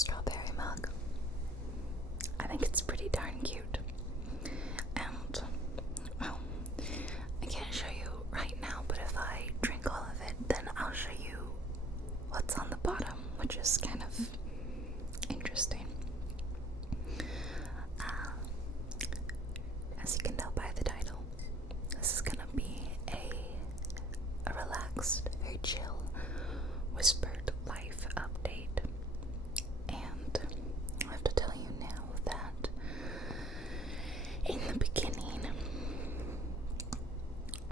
strawberry mug. I think it's pretty darn cute. And, well, I can't show you right now, but if I drink all of it, then I'll show you what's on the bottom, which is kind of interesting. As you can tell by the title, this is gonna be a relaxed, very chill, whispered life update. And I have to tell you now that in the beginning,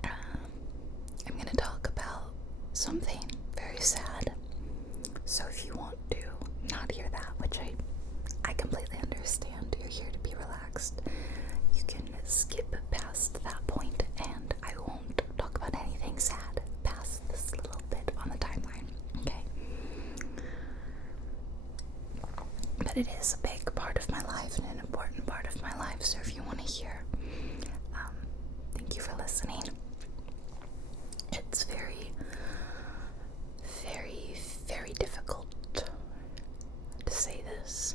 I'm gonna talk about something very sad. So if you want to not hear that, which I completely understand, you're here to be relaxed, you can skip past that point, and I won't talk about anything sad past this little bit on the timeline, okay? But it is a big part of my life and an important part of my life, so if you want to hear, thank you for listening. It's very, very, very difficult to say this.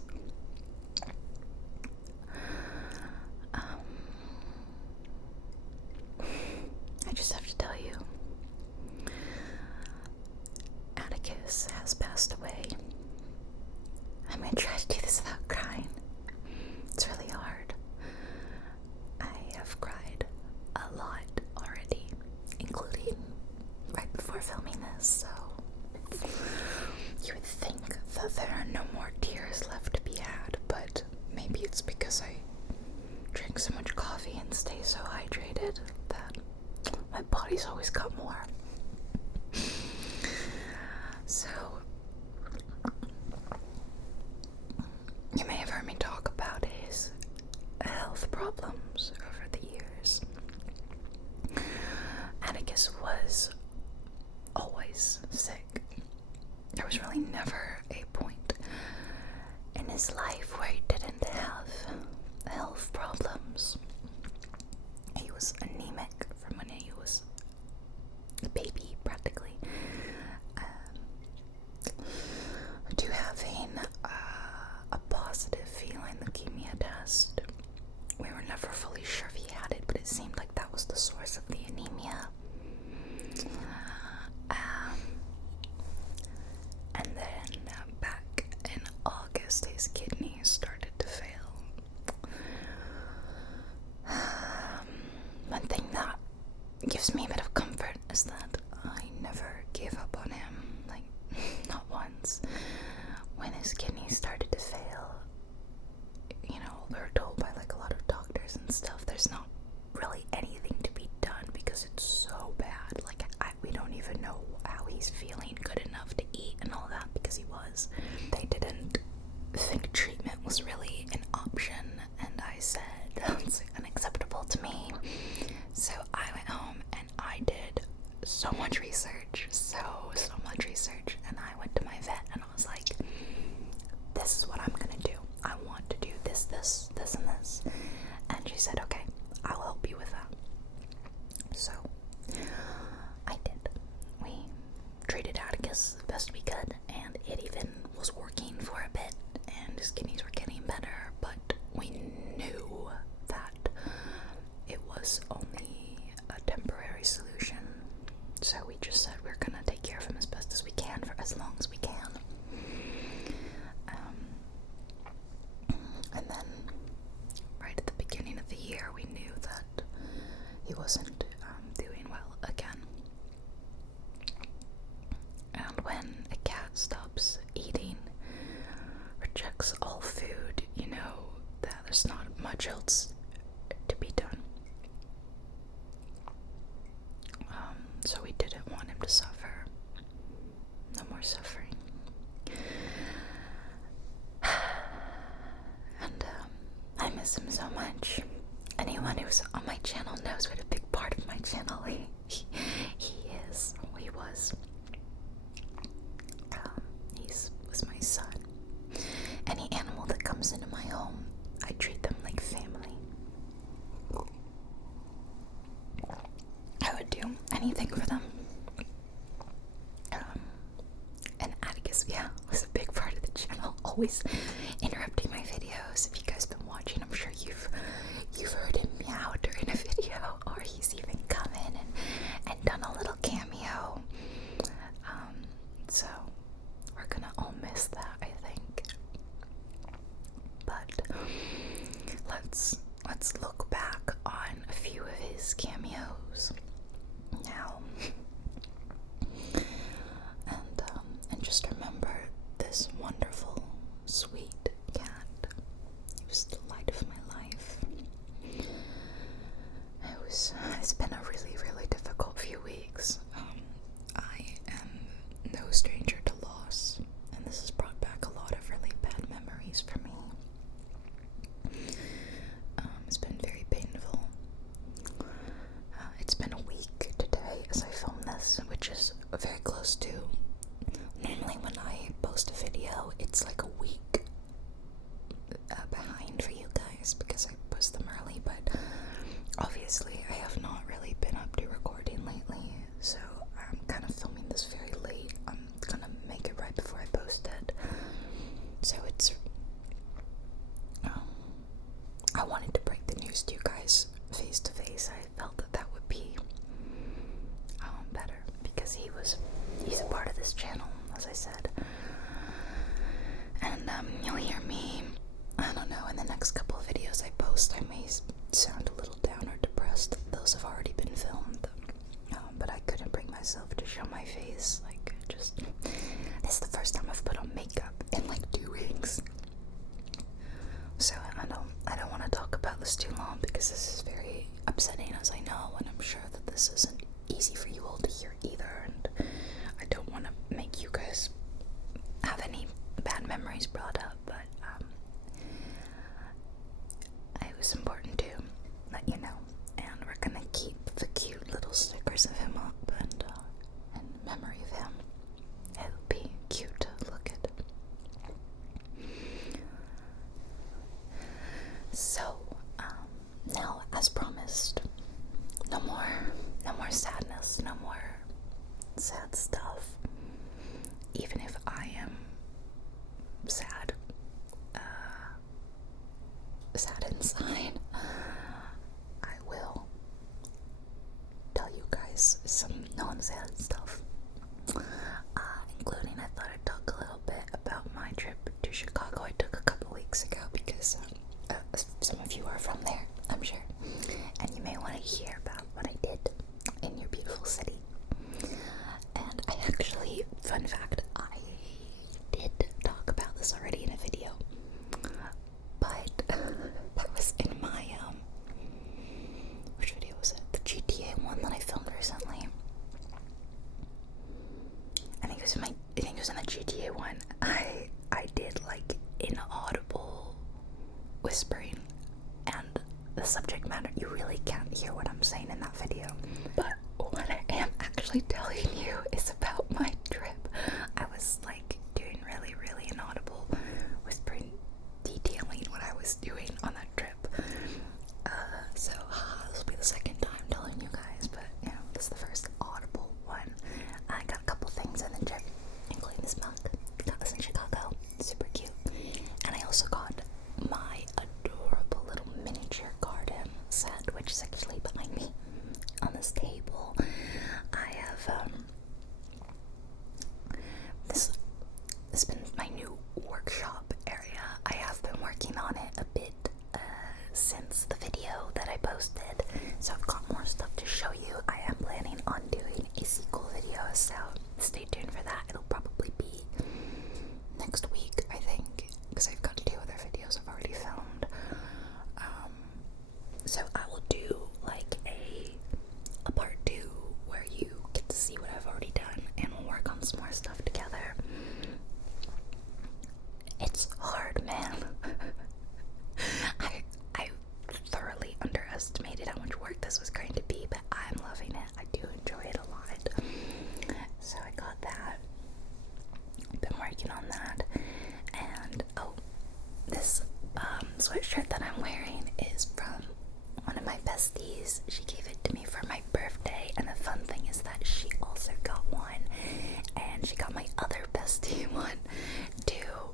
I just have to tell you, Atticus has passed away. I'm gonna try to do this without crying. It's really hard. I have cried a lot already, including right before filming this, so you would think that there are no more tears left to be had, but maybe it's because I drink so much coffee and stay so hydrated that my body's always got more. So, you may have heard me talk about his health problems over the years. Atticus was always sick. There was really never a point in his life where he didn't have health problems. He was anemic from when he was a baby, practically, to having a positive feline leukemia test. We were never fully sure if he had it, but it seemed like that was the source of the anemia. And then back in August, his kidneys started to fail. One thing that gives me a bit of comfort is that I never gave up on him, like, not once. When his kidneys started to fail, you know, we were told by like a lot of doctors and stuff, there's not really anything to be done because it's so bad. Like, we don't even know how he's feeling good enough to eat and all that, because he was. They didn't think treatment was really an option, and I said that's unacceptable to me. So I went home and I did so much research, so much research, and I went to my vet and I was like, this is what I'm gonna do. I want to do this, and this. And she said, okay, I'll help you with that. So I did. We treated Atticus the best we could, and it even was working for a bit, and his kidneys were getting better, but we knew that it was only a temporary solution. So we just said we're gonna take care of him as best as we can for as long as we can. And then right at the beginning of the year, we knew that he wasn't doing well again. And when a cat stops eating, rejects all food, you know that there's not much else to be done. So we didn't want him to suffer. No more suffering. And I miss him so much. Anyone who's on my channel knows what a big part of my channel he is. He was. He was my son. Any animal that comes into my home, I treat them like family. I would do anything for them. And Atticus, yeah, was a big part of the channel. always interrupting my videos. If you guys been watching, I'm sure you've heard him meow during a video, or he's even come in and done a little cameo. So we're gonna all miss that, I think. But let's look back on a few of his cameos now, and just remember this wonderful, sweet cat. He was the light of my life. It's been a really, really difficult few weeks. I am no stranger to loss, and this has brought back a lot of really bad memories for me. It's been very painful. It's been a week today as I film this, which is very close to, normally when I post a video, it's like a week behind for you guys because I post them early, but obviously I have not really been up to recording lately, so I'm kind of filming this very late. I'm gonna make it right before I post it, so it's I wanted to break the news to you guys face to face. I felt that would be better because he's a part of this channel, as I said, and you'll hear me, I don't know, in the next couple of videos I post, I may sound a little down or depressed. Those have already been filmed, but I couldn't bring myself to show my face. Like, just, this is the first time I've put on makeup in like 2 weeks. So I don't want to talk about this too long because this is very upsetting, as I know, and I'm sure that this isn't easy for you all to hear either, and I don't want to make you guys have any bad memories brought up, but it was important to let you know, and we're gonna keep the cute little stickers of him up, and in memory of him. It would be cute to look at. So, now, as promised, no more sadness, no more sad stuff. Even if I am sad inside, I will tell you guys some non-sad stuff, including I thought I'd talk a little bit about my trip to Chicago I took a couple weeks ago because some of you are from there, I'm sure, and you may want to hear about what I did in your beautiful city. And I actually, fun fact, I did talk about this already in a video, but that was in my which video was it? The GTA one that I filmed recently. I think it was in the GTA one. I did like inaudible whispering, and the subject matter, you really can't hear what I'm saying in that video, but what I am actually telling you is about my trip. I was like doing really, really inaudible whispering, detailing what I was doing on that trip. So this will be the second time telling you guys, but you know, this is the first audible one. I got a couple things in the trip, including this mug. Got this in Chicago, super cute, and I also got my adorable little miniature garden set, which is actually behind me on this table. I have this has been my new workshop area. I have been working on it a bit since the video that I posted, so I've got more stuff to show you. I am planning on doing a sequel video, so stay tuned for that. It'll probably be next week, I think, because I've got 2 other videos I've already filmed. So I will do like a part 2 where you get to see what I've already done, and we'll work on some more stuff together. It's hard, man. I thoroughly underestimated how much work this was going to be, but I'm loving it. I do enjoy it a lot. So I got that. I've been working on that. And this sweatshirt that I'm wearing is from one of my besties. She gave it to me for my birthday, and the fun thing is that she also got one, and she got my other bestie one too.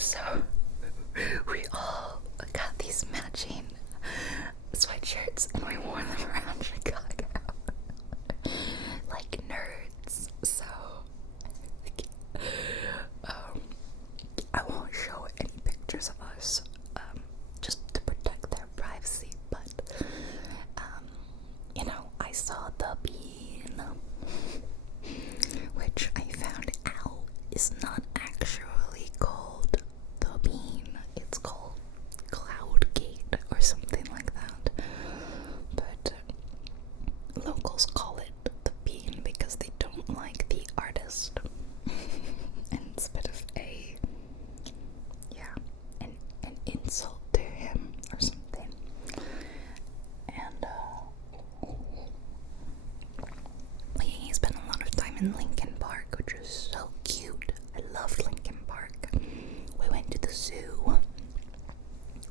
So we all got these matching sweatshirts and we wore them around Chicago like nerds. So I won't show any pictures of us, just to protect their privacy, but you know, I saw the bean, which I found out is not actually called the bean. It's called Cloudgate or something like that. But locals call it the bean because they don't like the artist. And it's a bit of an insult to him or something. And he spent a lot of time in Lincoln Park, which was so cute. I loved Lincoln Park. We went to the zoo,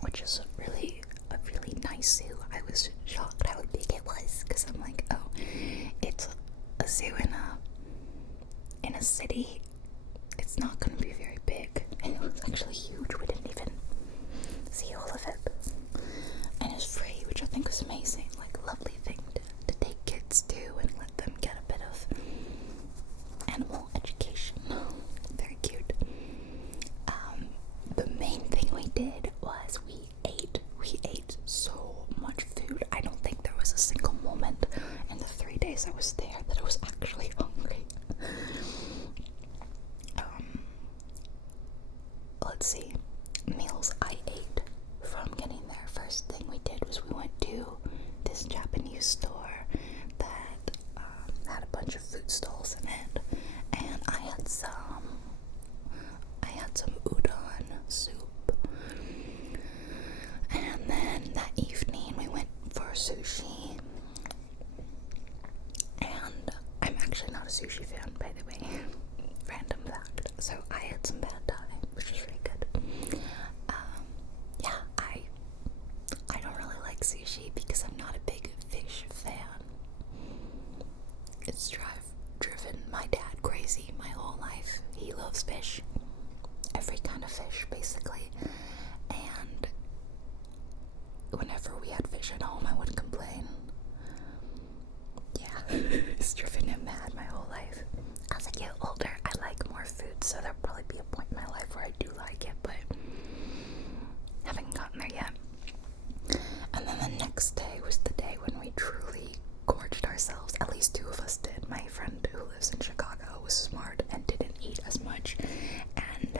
which is a really nice zoo. I was shocked how big it was, because I'm like, oh, it's a zoo in a city. It's not going to be very big. And it was actually huge. We didn't even see all of it. And it's free, which I think was amazing. Like, a lovely thing to take kids to and let them get a bit of animal education. Very cute. The main thing we did was we ate so much food. I don't think there was a single moment in the 3 days I was there that I was actually hungry. Let's see, meals I ate from getting there. First thing we did was we went to this Japanese store that had a bunch of food stalls in it, and I had some udon soup. And then that evening we went for sushi, and I'm actually not a sushi fan, by the way. Random fact. So I had some pad thai, which was really good. Yeah, I don't really like sushi because I'm not a big fish fan. It's driven my dad crazy my whole life. He loves fish. Every kind of fish, basically. And whenever we had fish at home, I wouldn't complain. Yeah, it's driven him mad my whole life. As I get older, I like more food, so there'll probably be a point in my life where I do like it, but haven't gotten there yet. And then the next day was the day when we truly gorged ourselves. At least two of us did. My friend who lives in Chicago was smart and didn't eat as much, and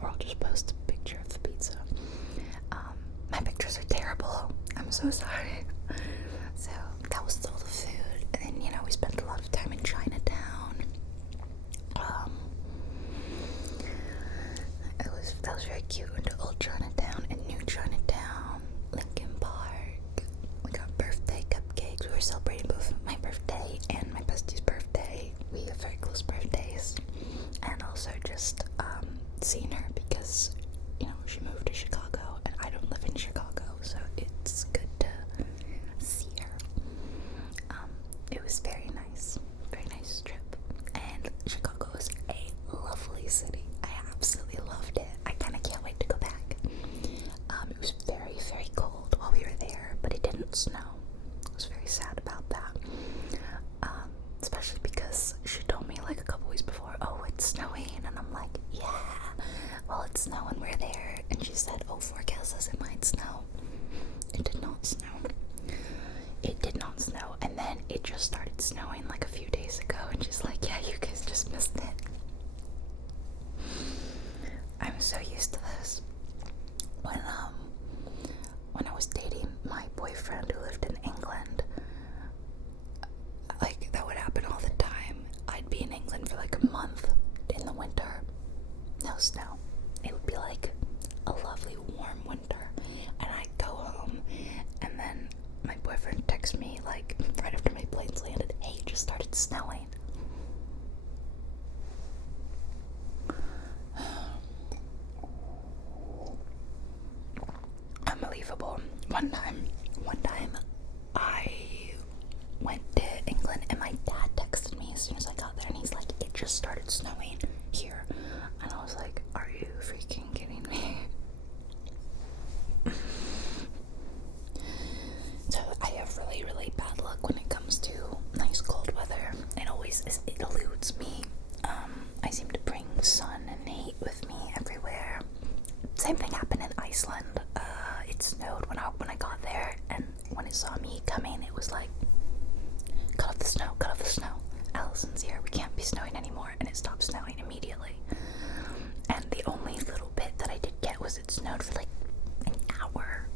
or I'll just post a picture of the pizza. My pictures are terrible. I'm so sorry. So that was all the food, and then, you know, we spent a lot of time in Chinatown. That was very cute. Went to Old Chinatown and New Chinatown, Lincoln Park. We got birthday cupcakes. We were celebrating both my birthday and my bestie's birthday. We have very close birthdays. And also just seeing her because, you know, she moved to Chicago and I don't live in Chicago, so it's good to see her. It was very nice trip, and Chicago is a lovely city. I absolutely loved it. I kind of can't wait to go back. It was very, very cold while we were there, but it didn't snow. I was very sad about that, especially because she told me like a couple weeks before, oh, it's snowing, and I'm like, yeah, well, it's snowing, we're there. And she said, oh, forecast says it might snow. It did not snow. It did not snow, and then it just started snowing like a few days ago, and she's like, yeah, you guys just missed it. I'm so used to this. When I was dating my boyfriend who lived in England, like, that would happen all the time. I'd be in England for like a month in the winter, no snow. It would be like a lovely warm winter, and I'd go home, and then my boyfriend texts me like right after my planes landed, hey, it just started snowing. Unbelievable. One time I went to England and my dad texted me as soon as I got there, and he's like, it just started snowing here. And I was like, are you freaking kidding me? So I have really, really bad luck when it comes to nice cold weather. It eludes me. I seem to bring sun and heat with me everywhere. Same thing happened in Iceland. It snowed when I got there, and when it saw me coming, it was like, cut off the snow, cut off the snow. Allison's here, we can't be snowing anymore, and it stopped snowing immediately. And the only little bit that I did get was it snowed for like an hour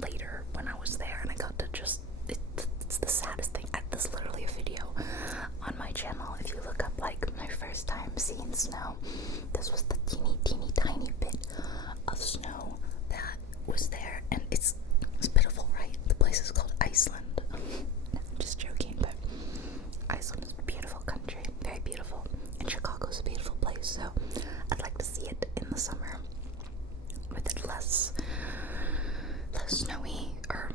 later when I was there, and I got to just, it's the saddest thing. There's literally a video on my channel. If you look up like my first time seeing snow, this was the teeny tiny bit of snow that was there, and it's pitiful, right? The place is called Iceland. No, I'm just joking, but Iceland is a beautiful country, very beautiful, and Chicago's a beautiful place, so I'd like to see it in the summer with it less snowy or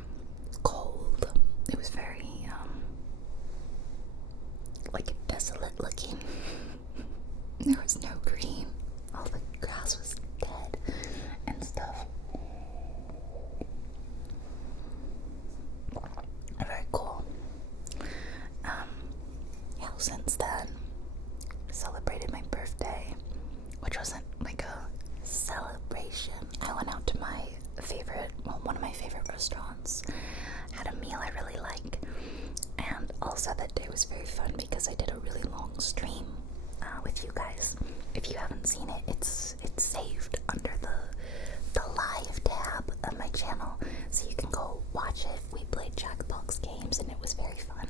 cold. It was very like desolate looking. There was no green. All the grass was dead and stuff. Very cool. Yeah, since then, I celebrated my birthday, which wasn't like a celebration. I went out to one of my favorite restaurants, had a meal I really like, and also that day was very fun because I did a really long stream with you guys. If you haven't seen it, it's saved under the live tab of my channel, so you can go watch it. We played Jackbox games, and it was very fun.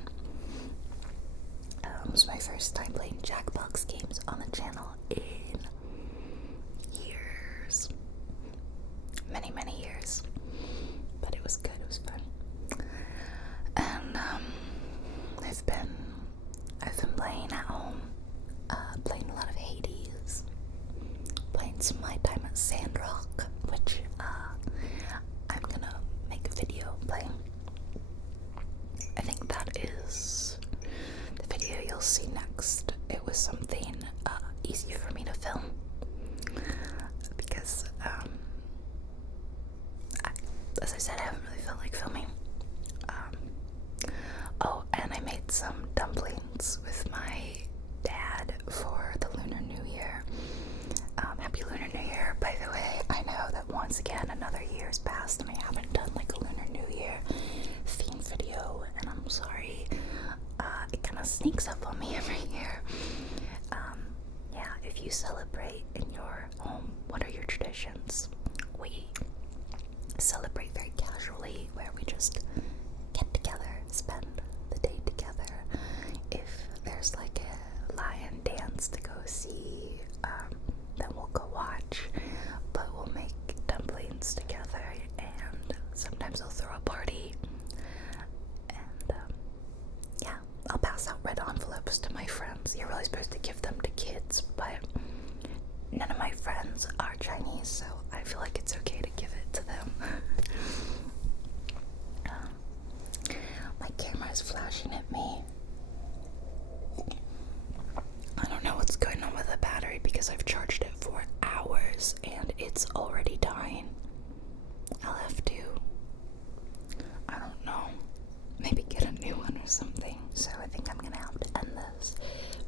It was my first time playing Jackbox games on the channel in years. Many years. But it was good, it was fun. And I've been playing at home, playing a lot of Hades, playing some My Time at Sandrock, which I'm gonna make a video playing. I think that is the video you'll see next. It was something easy for me to film because as I said, I haven't really felt like filming. Oh, and I made some dumplings with my dad for the Lunar New Year. Happy Lunar New Year, by the way. I know that once again another year has passed and I haven't done like a Lunar New Year theme video, and I'm sorry. It kind of sneaks up on me every year. Yeah, if you celebrate traditions. We celebrate very casually, where we just get together, spend the day together. If there's like a lion dance to go see, then we'll go watch, but we'll make dumplings together, and sometimes I'll throw a party, and yeah, I'll pass out red envelopes to my friends. You're really supposed to give them to kids, but none of my friends are Chinese, so I feel like it's okay to give it to them. My camera is flashing at me. I don't know what's going on with the battery because I've charged it for hours and it's already dying. I'll have to, I don't know, maybe get a new one or something. So I think I'm gonna have to end this.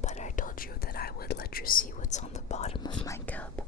But I told you that I would let you see what's on the bottom of my cup.